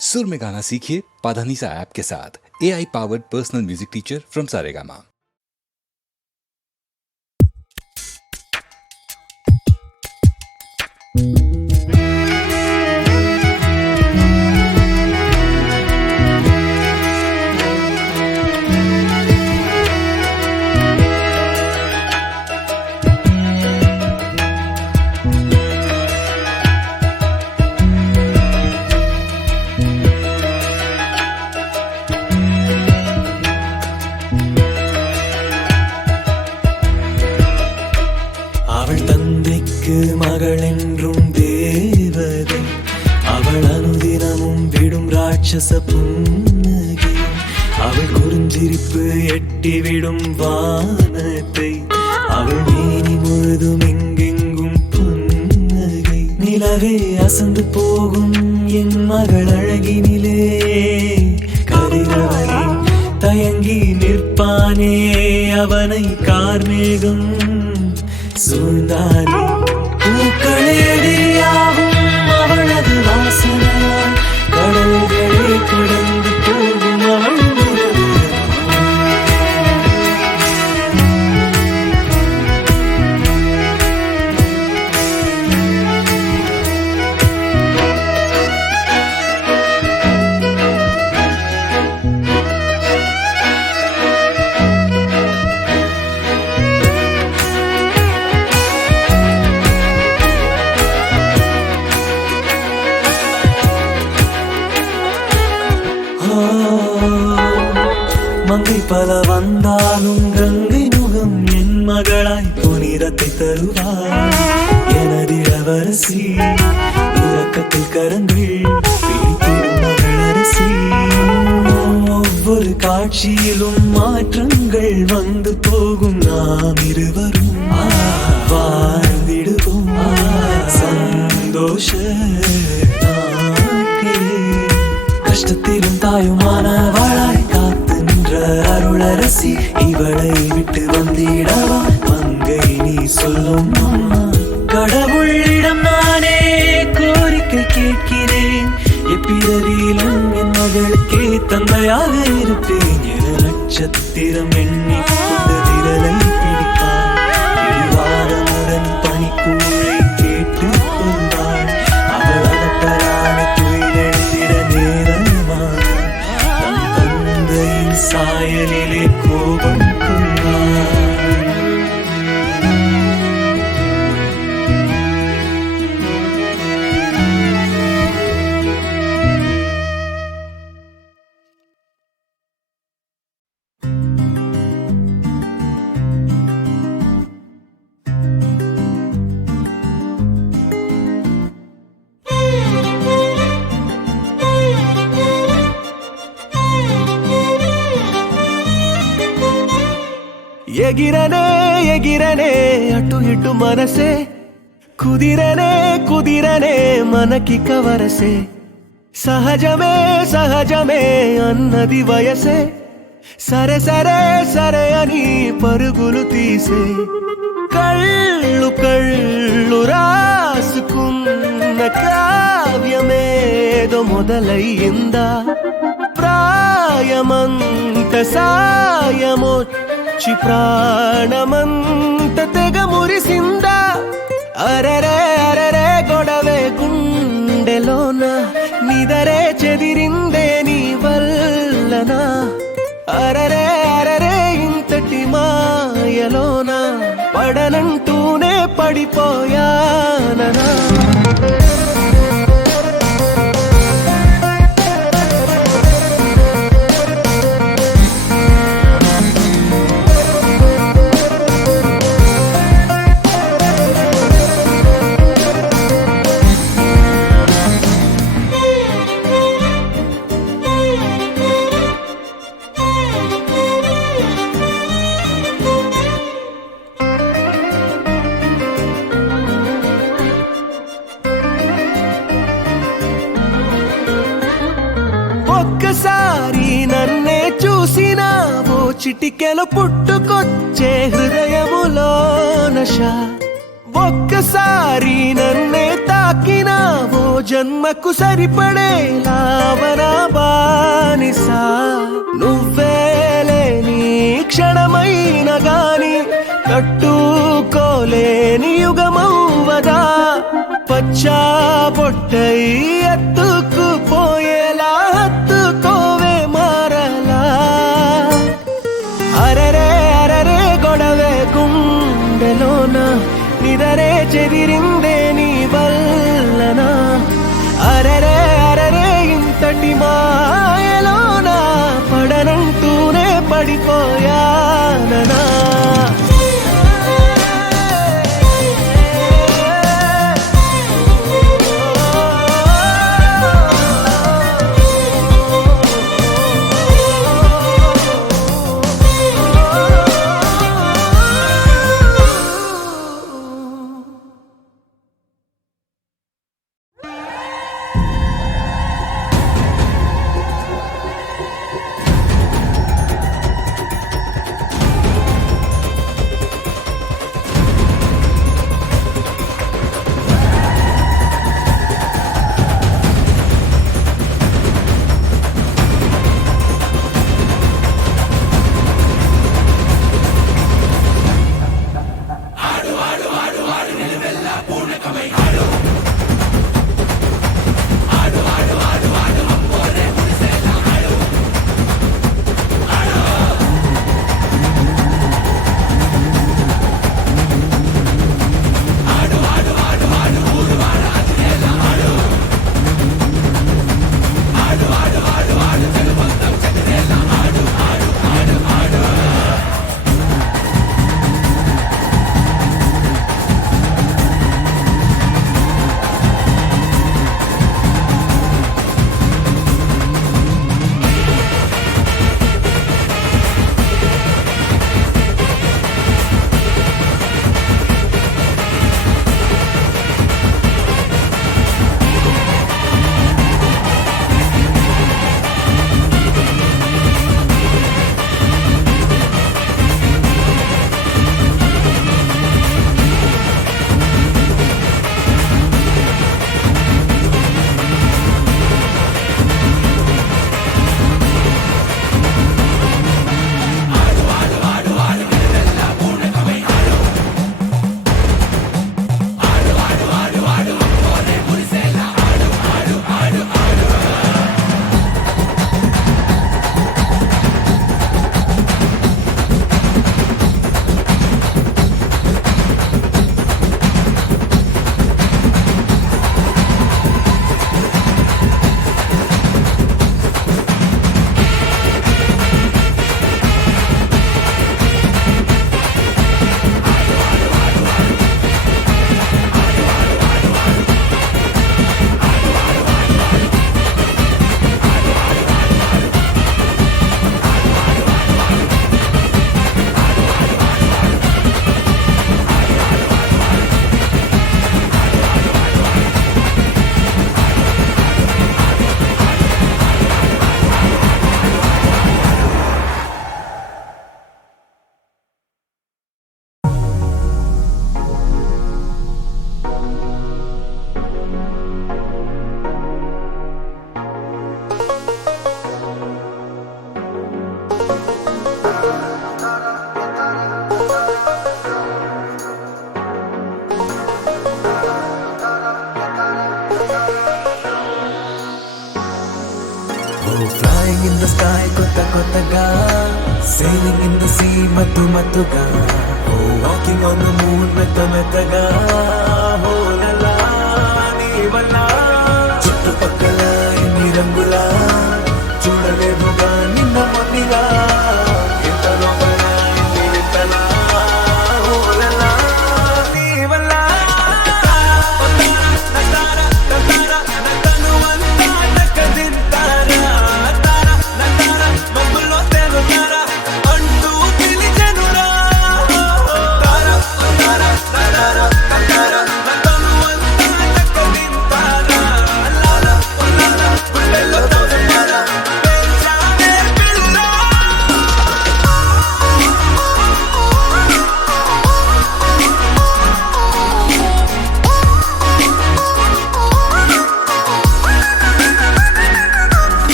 सुर में गाना सीखिए पाधानीसा ऐप के साथ। AI powered personal music teacher from Saregama. அவள் தந்தைக்கு மகள் என்றும் தேவதை, அவள் அனுதினமும் விடும் ராட்சச புன்னகை, அவள் குறிஞ்சிரிப்பு எட்டிவிடும் வானத்தை, அவள் மேனி முழுதும் எங்கெங்கும் புன்னகை. நிலவே அசந்து போகும் என் மகள் அழகினிலே, கதிரவனே தயங்கி நிற்பானே அவனை கார்மேகம் சூழ்ந்தானே. பூக்களேடியாகும் அவளது வாசனையால் கடல்களே கடந்து போகும் அவள் உறவு. மங்கை பல வந்தாலும் கங்கை முகம் என் மகளாய் புனிதத்தை தருவார் எனது இளவரசி. இரக்கத்தில் கரங்கள் பிடித்திடும் மகளரசி. ஒவ்வொரு காட்சியிலும் மாற்றங்கள் வந்து போகும், நாம் இருவரும் வாழ்ந்திடுவோம் சந்தோஷ நாட்களே. கஷ்டத்திலும் தாயுமானவளாய் காத்து நின்ற அருளரசி, இவளை விட்டு வந்திடவா மங்கை நீ சொல்லும் அம்மா. கடவுளிடம் நானே கோரிக்கை கேட்கிறேன், எப்பிறவியிலும் என் மகளுக்கே தந்தையாக இருப்பேன் என நட்சத்திரம் எண்ணி கொண்ட விரலை பிடிப்பார். வாரமுடன் பனிக்கூழை கேட்டு கொண்டாள், அவள் அகப்படான துயிலெழுந்திட நேரமான தன் தந்தையின் சாயலிலே கோபம் கொண்டாள். ఎగిరనే ఎగిరనే అటు ఇటు మనసే, కుదిరనే కుదిరనే మనకి కవరసే. సహజమే సహజమే అన్నది వయసే, సరే సరే సరే అని పరుగులు తీసే. కళ్ళు కళ్ళు రాసుకున్న కావ్యమేదో మొదలయ్యిందా, ప్రాయమంత సాయమొచ్చి ప్రాణమంత తెగ మురిసిందా. అరరే అరరే గొడవే గుండెలోన, నిదరే చెదిరిందే నీ వల్లన. అరరే అరరే ఇంతటి మాయలోన పడనంటూనే పడిపోయాననా. ఒక్కసారి నన్నే చూసినావో, చిటికెలు పుట్టుకొచ్చే హృదయములో నశ. ఒక్కసారి నన్నే తాకినావో, జన్మకు సరిపడే లావన ఒకటై ఎత్తుకుపోయేలా హత్తుకోవే మారలా అరరే అరరే గొడవే గుండెలోన నిదరే చెదిరిందే నీ వల్లనా అరరే అరరే ఇంతటి మాయలోన పడనంటూనే పడిపోయాననా Flying in the sky, kota kotaga. Sailing in the sea, matu matuga. Oh, walking on the moon, meta metaga. Oh la la, ni wala. Chuttu pakkala inni rangula. Chudalevuga ninna monniga. Inta lopala inni vittala. Oh la la, ni wala. Tara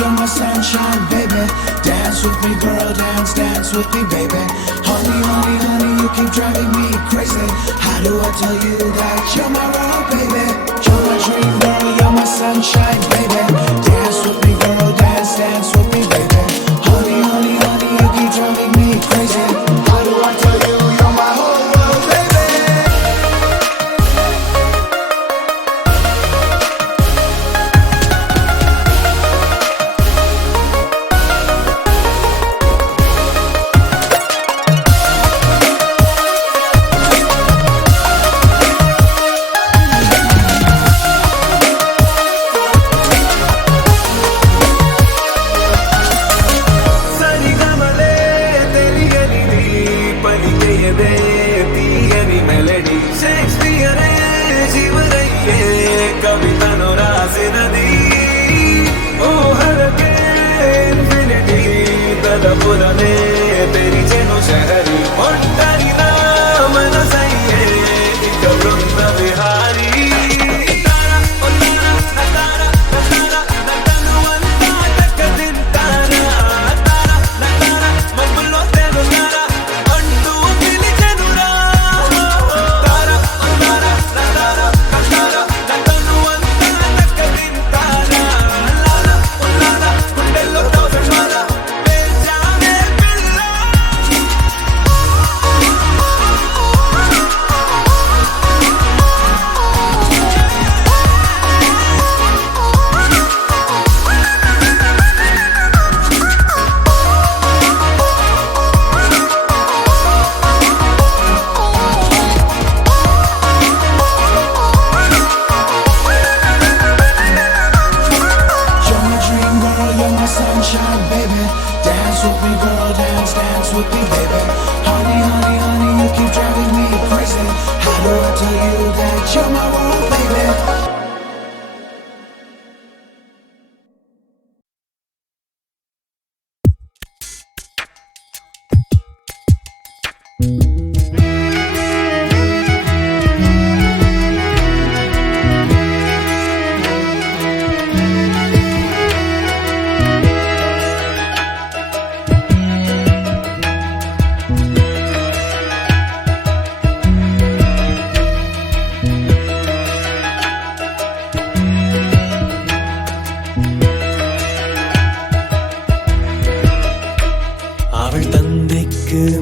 you're my sunshine, baby. Dance with me, girl, dance, dance with me, baby. Honey, honey, honey, you keep driving me crazy. How do I tell you that you're my world, baby? You're my dream, girl, you're my sunshine, baby. Dance with me, girl, dance, dance with me, baby. Honey, honey, honey, you keep driving me crazy. How do I tell you you're my whole world, baby? तेरी जेनो शहरी मोटारी नाम न सही है एक वृंद विहारी तारा ओ तारा तारा तारा तनुवंता तक दिन तारा तारा तारा मबलो तेनु तारा अंटू पिलिचनुरा तारा ओ तारा तारा तारा तनुवंता तक दिन तारा लाला ओ तारा गुंडेलो तोसे मारा sunshine, baby. Dance with me, girl, dance, dance with me, baby. Honey, honey, honey, you keep driving me crazy. How do I tell you that you're my world, baby?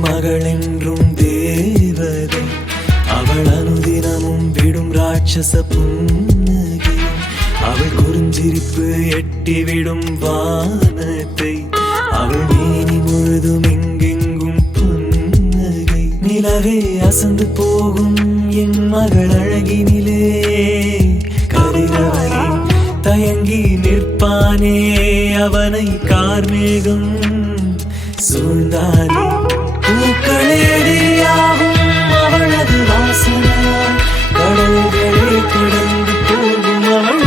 மகள் என்றும் தேவதை அவள் அனுதினமும் விடும் ராட்சச புன்னகை அவள் குறிஞ்சிரிப்பு எட்டிவிடும் வானத்தை அவள் மேனி முழுதும் எங்கெங்கும் புன்னகை நிலவே அசந்து போகும் என் மகள் அழகினிலே கதிரவனே தயங்கி நிற்பானே அவனை கார்மேகம் சூழ்ந்தானே பூக்களேடியாகும் அவளது வாசனையால் கடல்களே கடந்து போகும் அவள்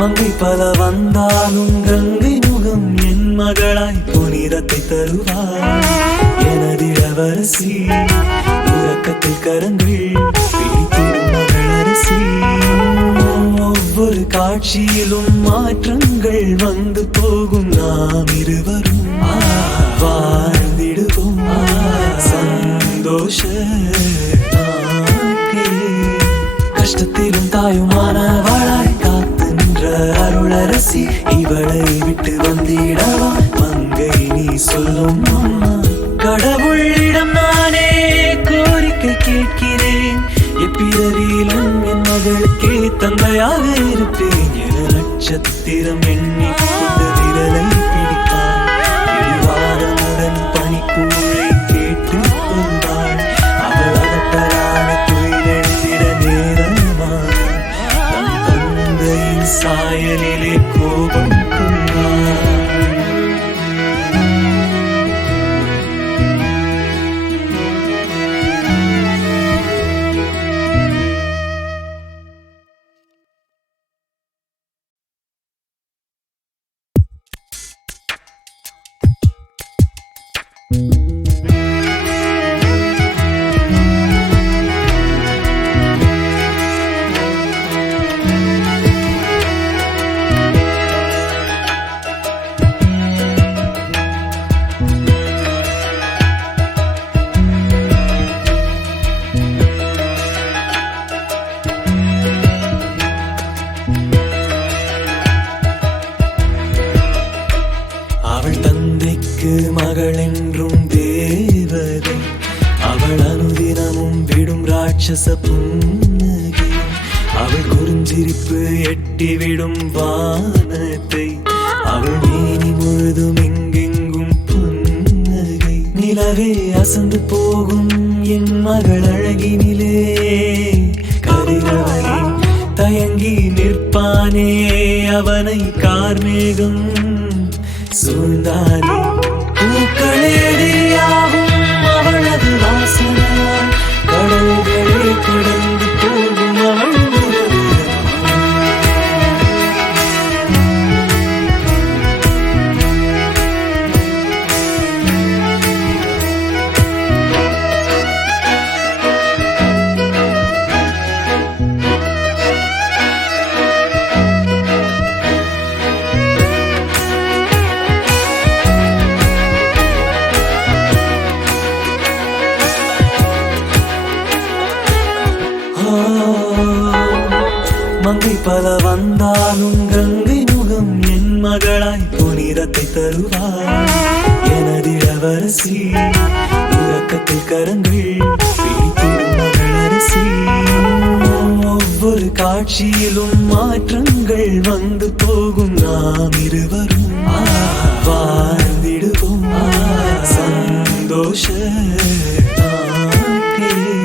மங்கை பல வந்தாலும் கங்கை முகம் என் மகளாய் புனிதத்தை தருவார் எனது இளவரசி உறக்கத்தில் கரங்கள் பிடித்திடும் மகளரசி ஒவ்வொரு காட்சியிலும் மாற்றங்கள் வந்து போகும் நாம் இருவரும் வாழ்ந்திடுவோம் சந்தோஷ கஷ்டத்திலும் தாயுமானவளாய் காத்து நின்ற அருளரசி இவளை விட்டு வந்திடவா மங்கை நீ சொல்லும் அம்மா கடவுளிடம் நானே கோரிக்கை கேட்கிறேன் எப்பிறவியிலும் என் மகளுக்கே தந்தையாக இருப்பேன் என நட்சத்திரம் எண்ணி கொண்ட விரலை பிடிப்பான் இடிவாரமுடன் பனிக்கூழை கேட்டு கொண்டாள் அவள் அகப்பரான துயிலெழுந்திட நேரமான தன் தந்தையின் சாயலிலே கோபம் கொண்டாள் எனக்கு மகள் என்றும் தேவதை, அவள் அனுதினமும் விடும் ராட்சச புன்னகை, அவள் குறிஞ்சிரிப்பு எட்டிவிடும் வானத்தை, அவள் மேனி முழுதும் எங்கெங்கும் புன்னகை. நிலவே அசந்து போகும் என் மகள் அழகினிலே, கதிரவனை தயங்கி நிற்பானே அவனை கார்மேகம் சூழ்ந்தானே. பூக்களேடியாகும் அவளது வாசனையால் கடல்களே கடந்து போகும் அவள் உறவு. மங்கை பல வந்தாலும் கங்கை முகம் என் மகளாய் புனிதத்தை தருவார் எனது இளவரசி. உறக்கத்தில் கரங்கள் பிடித்திடும் மகளரசி. ஒவ்வொரு காட்சியிலும் மாற்றங்கள் வந்து போகும், நாம் இருவரும் வாழ்ந்திடுவோம் சந்தோஷ நாட்களே.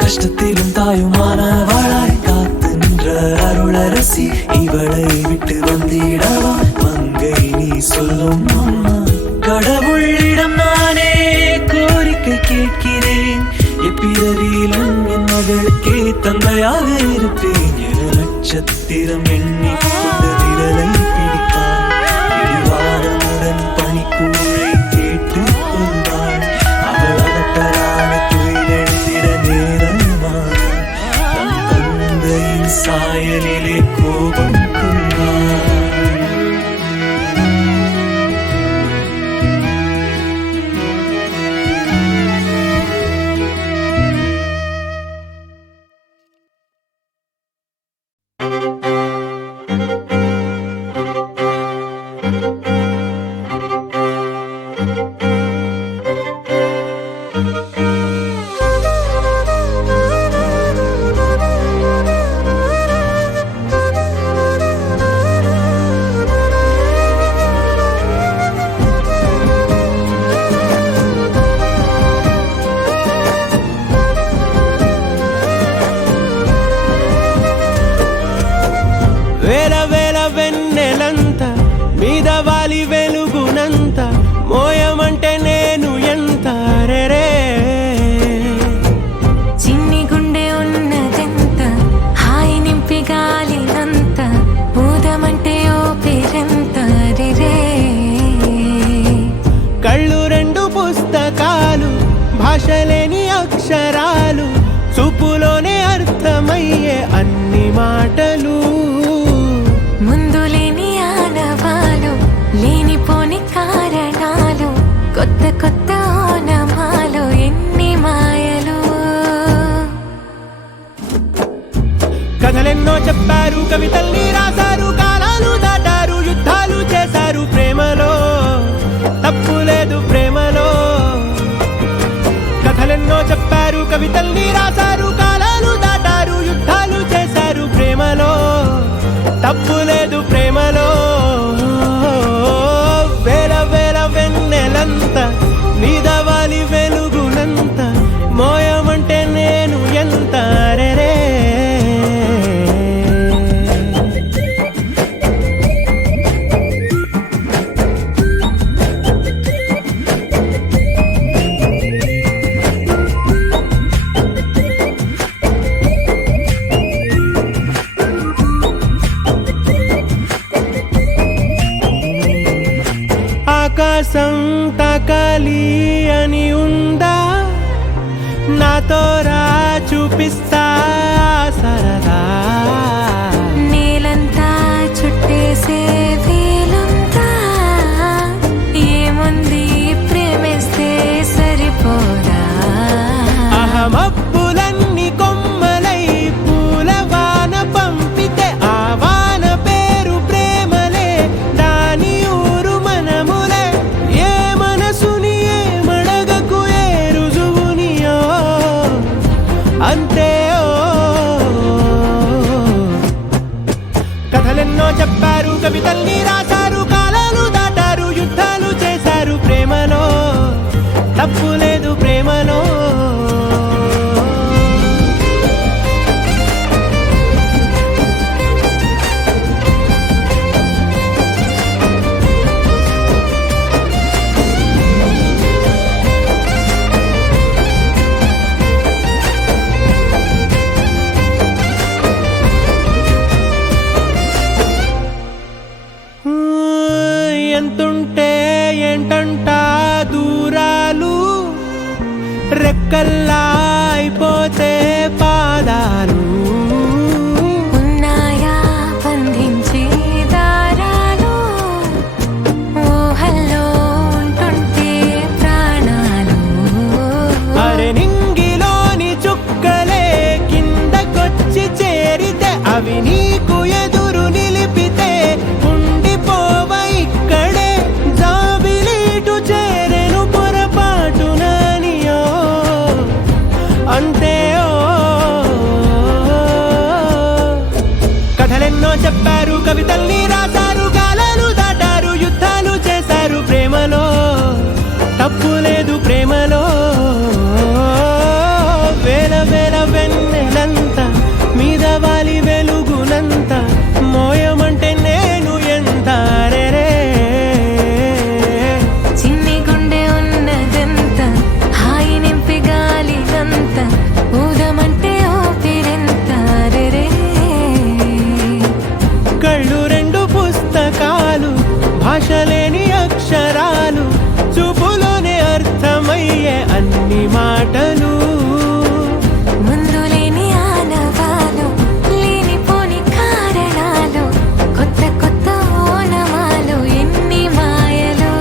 கஷ்டத்திலும் தாயுமானவளாய் காத்தின்ற அருளரசி, இவளை விட்டு வந்திடவா மங்கை நீ சொல்லும் அம்மா. கடவுளிடம் நானே கோரிக்கை கேட்கிறேன், எப்பிறவியிலும் என் மகளுக்கே தந்தையாக இருப்பேன் என நட்சத்திரம் எண்ணி கொண்ட விரலை பிடிப்பார். இடிவாரமுடன் பனிக்கூழை கேட்டுக் கொண்டாள், அவள் அவப்பரான துயிலெழுந்திட நேரமான தன் தந்தையின் சாயலிலே கோபம் கொண்டாள். వేల వేల వెన్నెలంత మీద వాలి వెలుగునంత మోయమంటే నేను ఎంత రెరే. చిన్ని గుండె ఉన్నదెంత హాయి నింపి గాలినంత ఊదమంటే ఓపిరెంత రెరే. కళ్ళు రెండు పుస్తకాలు భాషలేని అక్షరాలు చూపులోనే అర్థమయ్యే అన్ని మాటలు. ముందు లేని ఆనవాలు లేనిపోని కారణాలు కొత్త కొత్త ఓనమాలు ఎన్ని మాయలు. కథలెన్నో చెప్పారు, కవితల్ని రాశారు, కాలాలు దాటారు, యుద్ధాలు చేశారు ప్రేమలో, తప్పు లేదు ప్రేమలో. కథలెన్నో చెప్పారు, కవితల్ని రాశారు, కాలాలు దాటారు, యుద్ధాలు చేశారు ప్రేమలో, తప్పు లేదు ప్రేమలో. వేల వేల వెన్నెలంత మీద వాలి వెలుగునంత మోయమంటే నేను ఎంత రెరే. ఆకాశం తాకాలి అని ఉందా, నాతో రా చూపిస్తా సరదా. నేలంతా చుట్టేసే వీలుందా, ఏముంది ప్రేమిస్తే సరిపోదా. అహమప్పులన్నీ కొమ్మలై పూల వాన పంపితే ఆ వాన పేరు ప్రేమలే, దాని ఊరు మనములే. ఏమ కవితల్ని రాశారు, కాలాలు దాటారు, యుద్ధాలు చేశారు ప్రేమలో, తప్పు లేదు ప్రేమలో. ఎంతుంటే ఏంటంట దూరాలు, రెక్కల్లా అయిపోతే పాదాలు. ఉన్నాయా బంధించే దారాలు, ఊహల్లో ఉంటుంటే ప్రాణాలు. అరే నింగిలోని చుక్కలే కిందకొచ్చి చేరితే, అవి నీకు ఎదురు నిలిపితే ఉండిపోవ ఇక్కడే. జాబిలీటు చేరెను పొరపాటుననియో అంతే. కథలెన్నో చెప్పారు, కవితల్ని రాశారు, కాలాలు దాటారు, యుద్ధాలు చేశారు ప్రేమలో, తప్పు లేదు ప్రేమలో. వేల వేల వెన్నెలంత మీద వాలి వెలుగునంత మోయమంటే నేను ఎంత రే. చిన్ని గుండె ఉన్నదంత హాయి నింపి గాలినంత ఊదమంటే ఊపిరెంత రే. కళ్ళు రెండు పుస్తకాలు, భాష లేని అక్షరాలు, చూపులోనే అర్థమయ్యే అన్ని మాటలు. ముందు లేని ఆనవాలు, లేనిపోని కారణాలు, కొత్త కొత్త ఓనమాలు, ఎన్ని మాయలు.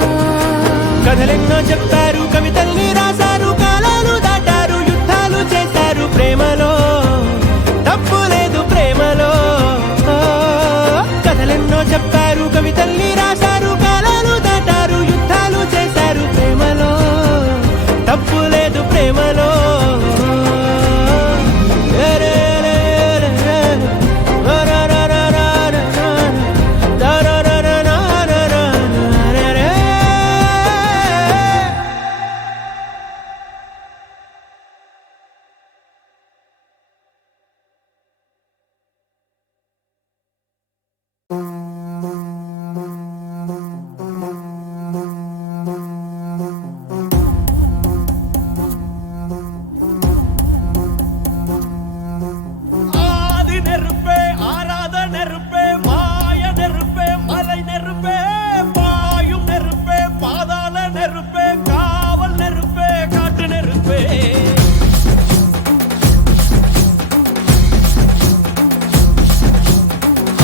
కథలెన్నో చెప్పారు, కవితల్ని రాశారు, కాలాలు దాటారు, యుద్ధాలు చేశారు ప్రేమలో, తప్పు లేదు ప్రేమలో. కథలెన్నో చెప్పారు, కవితల్ని రాశారు, కాలాలు దాటారు, యుద్ధాలు చేశారు ప్రేమలో, తప్పు లేదు ప్రేమలో. ஆதி நெருப்பே ஆராத நெருப்பே மாய நெருப்பே மலை நெருப்பே பாயும் நெருப்பே பாதாள நெருப்பே காவல் நெருப்பே காட்டு நெருப்பே.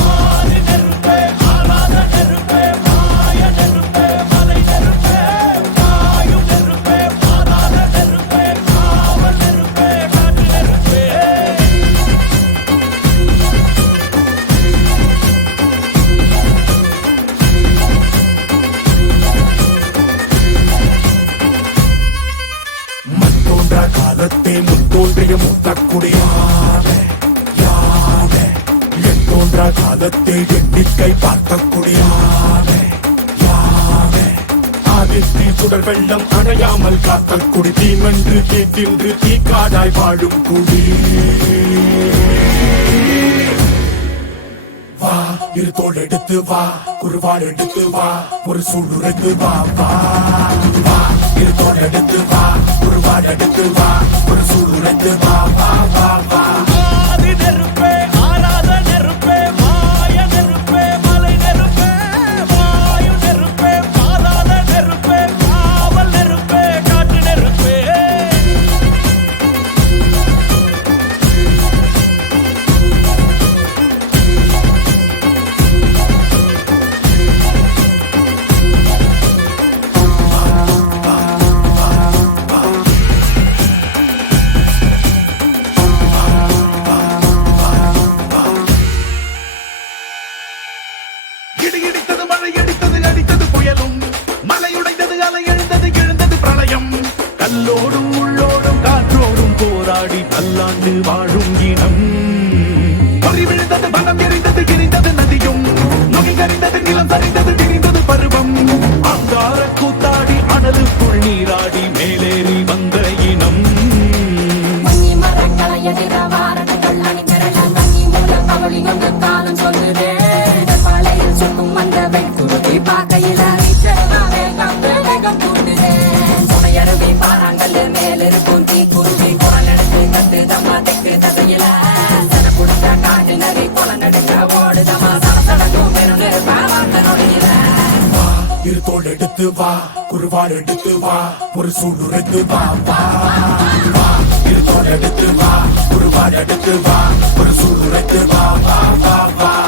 ஆதி நெருப்பே ஆராத நெருப்பே மாய நெருப்பே மலை நெருப்பே பாயும் நெருப்பே பாதாள நெருப்பே காவல் நெருப்பே காட்டு நெருப்பே. மண்தோன்றா காலத்தே முன்தோன்றிய மூத்தக்குடியானே யானே, என் தோன்றா காலத்தே எண்ணிக்கை பார்க்கக்கூடியானே யானே. ஆதித்தி சுடர் வெள்ளம் அணையாமல் காத்த குடி, தீமென்று தீத்தின்று தீக்காடாய் வாழும் குடி. வா இரு தோள் எடுத்து வா, குருவாள் எடுத்து வா, ஒரு சூளுரைத்து வா. வா வா இரு தோள் எடுத்து வா, குருவாள் எடுத்து வா, ஒரு சூளுரைத்து வா. வா வா வா. ஆதி நெருப்பே ஆராத நெருப்பே மாய நெருப்பே மலை நெருப்பே வாயு நெருப்பே பாதாள நெருப்பே காவல் நெருப்பே காட்டு நெருப்பே. இடித்தது மழை அடித்தது அடித்தது புயலும், மலையுடைந்தது அலை எழுந்தது எழுந்தது பிரளயம். கல்லோடும் உள்ளோடும் காற்றோடும் போராடி பல்லாண்டு வாழும் இனம். பொறி விழுந்தது பலம் எரிந்தது எரிந்தது நதியும், நுகி கரிந்தது நிலம் எடுத்து வா குருவாள் எடுத்து வா ஒரு சூடு எடுத்து வா வா வா எடுத்து வா குருவாள் எடுத்து வா ஒரு சூடு எடுத்து வா வா வா வா